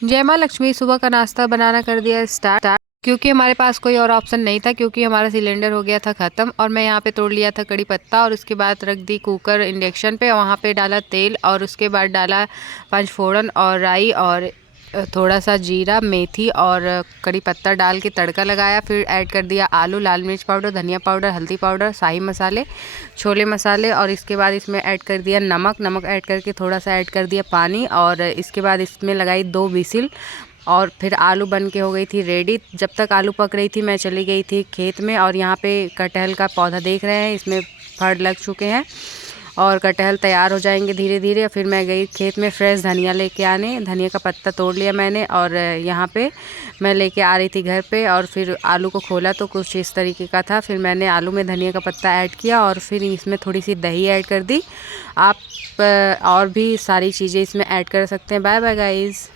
जय माँ लक्ष्मी। सुबह का नाश्ता बनाना कर दिया स्टार्ट क्योंकि हमारे पास कोई और ऑप्शन नहीं था, क्योंकि हमारा सिलेंडर हो गया था ख़त्म। और मैं यहाँ पे तोड़ लिया था कड़ी पत्ता और उसके बाद रख दी कुकर इंडक्शन पे। वहाँ पे डाला तेल और उसके बाद डाला पंचफोड़न और राई और थोड़ा सा जीरा, मेथी और कड़ी पत्ता डाल के तड़का लगाया। फिर ऐड कर दिया आलू, लाल मिर्च पाउडर, धनिया पाउडर, हल्दी पाउडर, शाही मसाले, छोले मसाले और इसके बाद इसमें ऐड कर दिया नमक ऐड करके थोड़ा सा ऐड कर दिया पानी। और इसके बाद इसमें लगाई 2 विसिल और फिर आलू बन के हो गई थी रेडी। जब तक आलू पक रही थी मैं चली गई थी खेत में। और यहाँ पे कटहल का पौधा देख रहे हैं, इसमें फल लग चुके हैं और कटहल तैयार हो जाएंगे धीरे धीरे। फिर मैं गई खेत में फ्रेश धनिया लेके आने। धनिया का पत्ता तोड़ लिया मैंने और यहाँ पे मैं लेके आ रही थी घर पे। और फिर आलू को खोला तो कुछ इस तरीके का था। फिर मैंने आलू में धनिया का पत्ता ऐड किया और फिर इसमें थोड़ी सी दही ऐड कर दी। आप और भी सारी चीज़ें इसमें ऐड कर सकते हैं। Bye bye guys.